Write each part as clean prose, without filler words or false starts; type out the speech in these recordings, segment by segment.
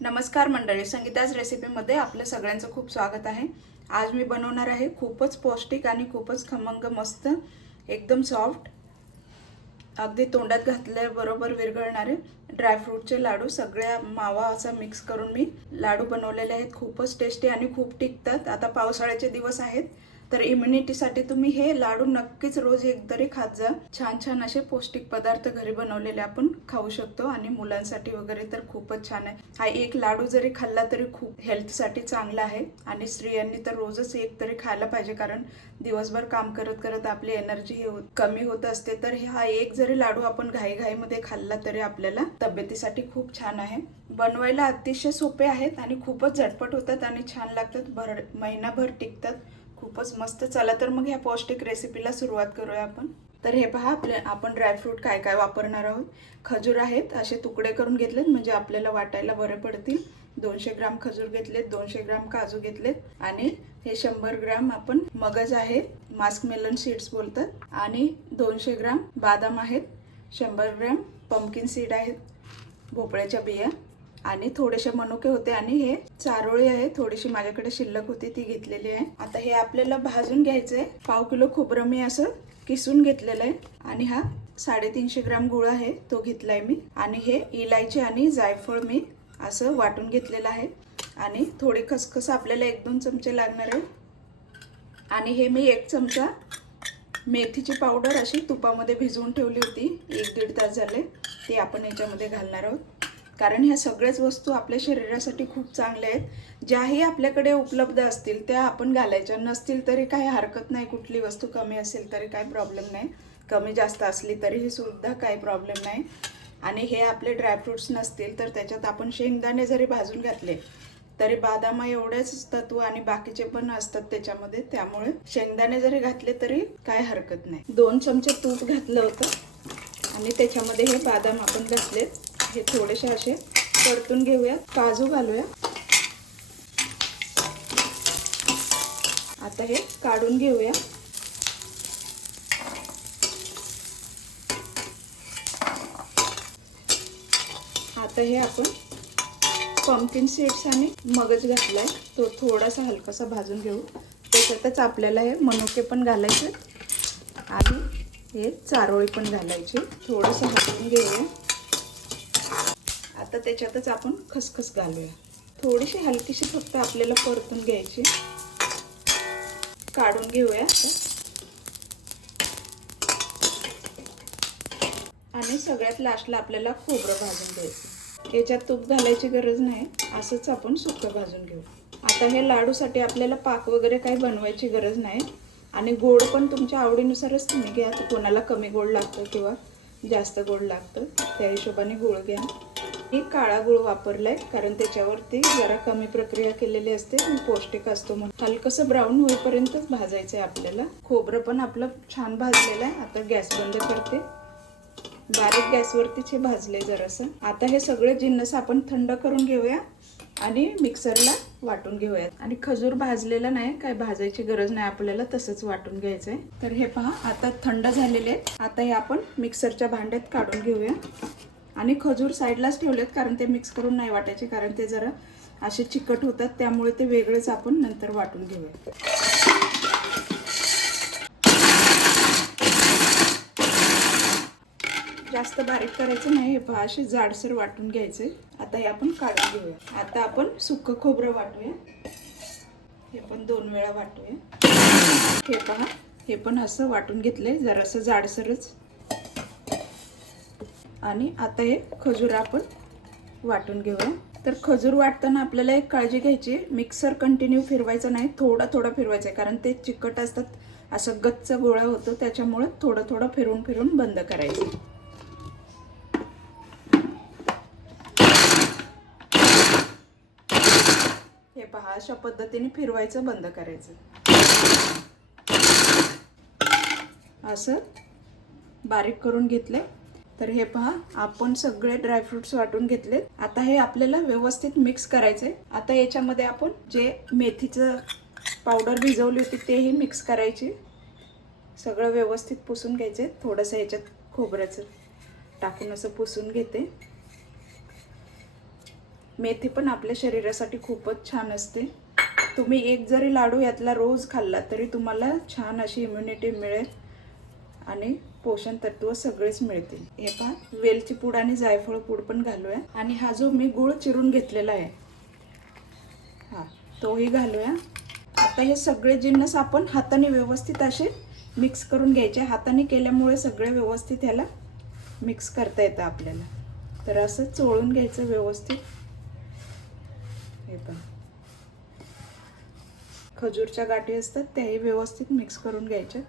नमस्कार मंडळी, संगीताज रेसिपीमध्ये आपलं सगळ्यांचं खूप स्वागत आहे। आज मी बनवणार आहे खूपच पौष्टिक आणि खूपच खमंग मस्त एकदम सॉफ्ट अगदी तोंडात घातल्याबरोबर विरघळणारे ड्रायफ्रूटचे लाडू सगळ्या मावा असा मिक्स करून मी लाडू बनवलेले आहेत। खूपच टेस्टी आणि खूप टिकतात। आता पावसाळ्याचे दिवस आहेत तर इम्युनिटीसाठी तुम्ही हे लाडू नक्कीच रोज एक तरी खात जा। छान छान असे पौष्टिक पदार्थ घरी बनवलेले आपण खाऊ शकतो आणि मुलांसाठी वगैरे तर खूपच छान आहे। हा एक लाडू जरी खाल्ला तरी खूप हेल्थसाठी चांगला आहे आणि स्त्रियांनी तर रोजच एक तरी खायला पाहिजे, कारण दिवसभर काम करत करत आपली एनर्जी कमी होत असते। तर हा एक जरी लाडू आपण घाईघाईमध्ये खाल्ला तरी आपल्याला तब्येतीसाठी खूप छान आहे। बनवायला अतिशय सोपे आहेत आणि खूपच झटपट होतात आणि छान लागतात, महिनाभर टिकतात, खूपच मस्त। चला तर मग ह्या पौष्टिक रेसिपीला सुरुवात करूया आपण। तर हे पहा, आपण ड्रायफ्रूट काय काय वापरणार आहोत। खजूर आहेत, असे तुकडे करून घेतलेत म्हणजे आपल्याला वाटायला बरे पडतील। 200 ग्राम खजूर घेतलेत, 200 ग्राम काजू घेतलेत आणि हे 100 ग्राम आपण मगज आहे, मास्क मेलन सीड्स बोलतात, आणि 200 ग्राम बदाम आहेत, 100 ग्राम पंपकिन सीड आहेत, भोपळ्याच्या बिया, आणि थोडेसे मनुके होते, आणि हे चारोळी आहे, थोडीशी माझ्याकडे शिल्लक होती ती घेतलेली आहे। आता हे आपल्याला भाजून घ्यायचंय। पाव किलो खोबरं मी असं किसून घेतलेलं आहे, आणि हा 350 ग्राम गुळ आहे तो घेतलाय मी, आणि हे इलायची आणि जायफळ मी असं वाटून घेतलेलं आहे, आणि थोडी खसखस आपल्याला 1-2 चमचे लागणार आहे, आणि हे मी 1 चमचा मेथीची पावडर अशी तुपामध्ये भिजवून ठेवली होती, 1-1.5 तास झाले, ते आपण याच्यामध्ये घालणार आहोत। कारण ह्या सगळ्याच वस्तू आपल्या शरीरासाठी खूप चांगल्या आहेत। ज्याही आपल्याकडे उपलब्ध असतील त्या आपण घालायच्या, नसतील तरी काही हरकत नाही, कुठली वस्तू कमी असेल तरी काही प्रॉब्लेम नाही, कमी जास्त असली तरीही सुद्धा काही प्रॉब्लेम नाही। आणि हे आपले ड्रायफ्रूट्स नसतील तर त्याच्यात आपण शेंगदाणे जरी भाजून घातले तरी बदाम एवढेच तत्व आणि बाकीचे पण असतात त्याच्यामध्ये, त्यामुळे शेंगदाणे जरी घातले तरी काय हरकत नाही। 2 चमचे तूप घातलं होतं आणि त्याच्यामध्ये हे बदाम आपण घातले, हे थोडेसे असे परतून घेऊया। काजू घालूया। आता हे काढून घेऊया। आता हे आपण पंपकिन सीड्स आणि मगज घातलाय तो थोडासा हलकासा भाजून घेऊ। त्याच्यातच आपल्याला हे मनुके पण घालायचे आणि हे चारोळी पण घालायची, थोडंसं हलवून घेऊया। आता त्याच्यातच आपण खसखस घालूया, थोडीशी हलकीशी फक्त आपल्याला परतून घ्यायची, काढून घेऊया। आणि सगळ्यात लास्टला आपल्याला खोबरं भाजून घ्यायचं, याच्यात तूप घालायची गरज नाही, असंच आपण सुक्कं भाजून घेऊ। आता हे लाडूसाठी आपल्याला पाक वगैरे काही बनवायची गरज नाही, आणि गोड पण तुमच्या आवडीनुसारच तुम्ही घ्या, कोणाला कमी गोड लागतं किंवा जास्त गोड लागतं त्या हिशोबाने गोड घ्या। मी काळा गूळ वापरलाय कारण त्याच्यावरती जरा कमी प्रक्रिया केलेली असते आणि पौष्टिक असतो, म्हणून हलकसं ब्राऊन होईपर्यंतच भाजायचं आहे आपल्याला। खोबरं पण आपलं छान भाजलेलं आहे। आता गॅस बंद करते, बारीक गॅसवरतीच हे भाजले जरासं। आता हे सगळे जिन्नस आपण थंड करून घेऊया आणि मिक्सरला वाटून घेऊया। आणि खजूर भाजलेला नाही, काय भाजायची गरज नाही आपल्याला, तसंच वाटून घ्यायचंय। तर हे पहा आता थंड झालेले आहेत। आता हे आपण मिक्सरच्या भांड्यात काढून घेऊया, आणि खजूर साईडलाच ठेवलेत कारण ते मिक्स करून नाही वाटायचे, कारण ते जरा असे चिकट होतात, त्यामुळे ते वेगळेच आपण नंतर वाटून घेऊया। जास्त बारीक करायचं नाही, हे पहा असे जाडसर वाटून घ्यायचे। आता हे आपण काढून घेऊया। आता आपण सुक्क खोबरं वाटूया, हे पण 2 वेळा वाटूया। हे पहा, हे पण असं वाटून घेतलंय जरासं जाडसरच। आणि आता हे खजूर आपण वाटून घेऊया। तर खजूर वाटताना आपल्याला एक काळजी घ्यायची, मिक्सर कंटिन्यू फिरवायचा नाही, थोडा थोडा फिरवायचा आहे, कारण ते चिकट असतात, असं गच्च गोळा होतो, त्याच्यामुळे थोडं थोडं फिरवून फिरवून बंद करायचं। हे पहा अशा पद्धतीने फिरवायचं, बंद करायचं, असं बारीक करून घेतले। तर हे पहा आपण सगळे ड्रायफ्रुट्स वाटून घेतलेत। आता हे आपल्याला व्यवस्थित मिक्स करायचे। आता याच्यामध्ये आपण जे मेथीचं पावडर भिजवली होती तेही मिक्स करायची, सगळं व्यवस्थित पुसून घ्यायचे। थोडंसं याच्यात खोबऱ्याचं टाकून असं पुसून घेते। मेथी पण आपल्या शरीरासाठी खूपच छान असते. तुम्ही एक जरी लाडू यातला रोज खाल्ला तरी तुम्हाला छान अशी इम्युनिटी मिळेल आणि पोषण तत्व सगळेच मिळतील. हे पहा, वेलची पूड आणि जायफळ पूड पण घालूया. आणि हा जो मी गूळ चिरून घेतलेला आहे हा तोही घालूया. आता हे सगळे जिन्नस आपण हाताने व्यवस्थित असे मिक्स करून घ्यायचे. हाताने केल्यामुळे सगळे व्यवस्थित ह्याला मिक्स करता येतं आपल्याला. तर असं चोळून घ्यायचं व्यवस्थित. हे पण खजूरच्या गाठी असतात त्याही व्यवस्थित मिक्स करून घ्यायच्या.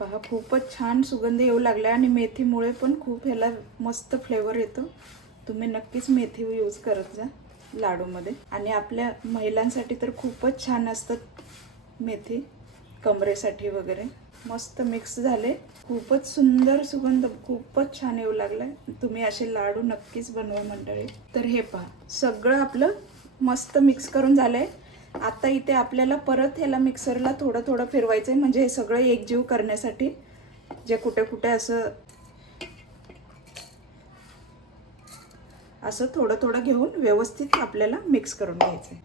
पहा, खूपच छान सुगंध येऊ लागला आणि मेथीमुळे पण खूप ह्याला मस्त फ्लेवर येतो. तुम्ही नक्कीच मेथी यूज करत जा लाडूमध्ये. आणि आपल्या महिलांसाठी तर खूपच छान असतात मेथी, कमरेसाठी वगैरे. मस्त मिक्स झाले. खूपच सुंदर सुगंध खूपच छान येऊ लागलाय. तुम्ही असे लाडू नक्कीच बनवा मंडळी. तर हे पहा, सगळं आपलं मस्त मिक्स करून झालंय. आता इथे आपल्याला परत ह्याला मिक्सरला थोडं थोडं फिरवायचं आहे, म्हणजे हे सगळं एकजीव करण्यासाठी. जे कुठे कुठे असं थोडं थोडं घेऊन व्यवस्थित आपल्याला मिक्स करून घ्यायचं आहे.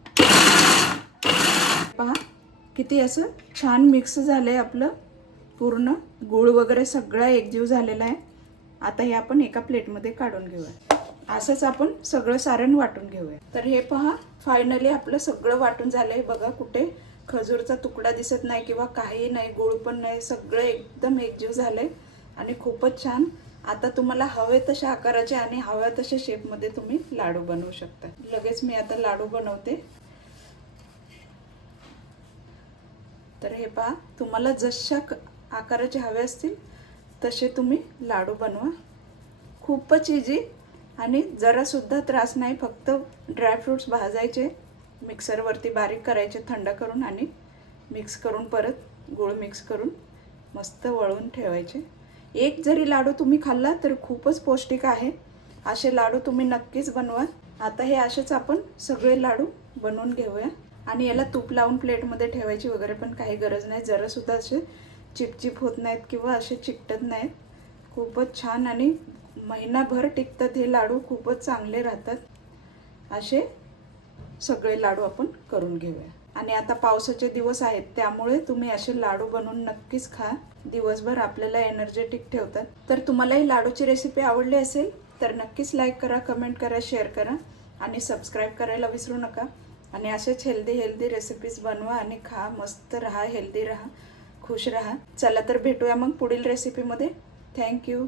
पहा किती असं छान मिक्स झालंय आपलं. पूर्ण गूळ वगैरे सगळं एकजीव झालेला आहे. आता हे आपण एका प्लेटमध्ये काढून घेऊया. असंच आपण सगळं सारण वाटून घेऊया. तर हे पहा, फायनली आपलं सगळं वाटून झालंय. बघा, कुठे खजूरचा तुकडा दिसत नाही किंवा काही नाही, गूळ पण नाही, सगळं एकदम एकजीव झालंय आणि खूपच छान. आता तुम्हाला हवे तशा आकाराचे आणि हव्या तशा शेपमध्ये तुम्ही लाडू बनवू शकता. लगेच मी आता लाडू बनवते. तर हे पहा, तुम्हाला जशा आकाराचे हवे असतील तसे तुम्ही लाडू बनवा. खूपच इझी आणि जरासुद्धा त्रास नाही. फक्त ड्रायफ्रूट्स भाजायचे, मिक्सरवरती बारीक करायचे थंड करून आणि मिक्स करून परत गूळ मिक्स करून मस्त वळून ठेवायचे. एक जरी लाडू तुम्ही खाल्ला तर खूपच पौष्टिक आहे. असे लाडू तुम्ही नक्कीच बनवा. आता हे असेच आपण सगळे लाडू बनवून घेऊया. आणि याला तूप लावून प्लेटमध्ये ठेवायची वगैरे पण काही गरज नाही. जरासुद्धा असे चिपचिप होत नाहीत किंवा असे चिकटत नाहीत. खूपच छान आणि महिनाभर टिकतात हे लाडू. खूपच चांगले राहतात. असे सगळे लाडू आपण करून घेऊया. आणि आता पावसाचे दिवस आहेत त्यामुळे तुम्ही असे लाडू बनवून नक्कीच खा. दिवसभर आपल्याला एनर्जेटिक ठेवतात. तर तुम्हाला ही लाडूची रेसिपी आवडली असेल तर नक्कीच लाईक करा, कमेंट करा, शेअर करा आणि सबस्क्राईब करायला विसरू नका. आणि असेच हेल्दी रेसिपीज बनवा आणि खा. मस्त राहा, हेल्दी राहा, खुश राहा. चला तर भेटूया मग पुढील रेसिपीमध्ये. थँक्यू.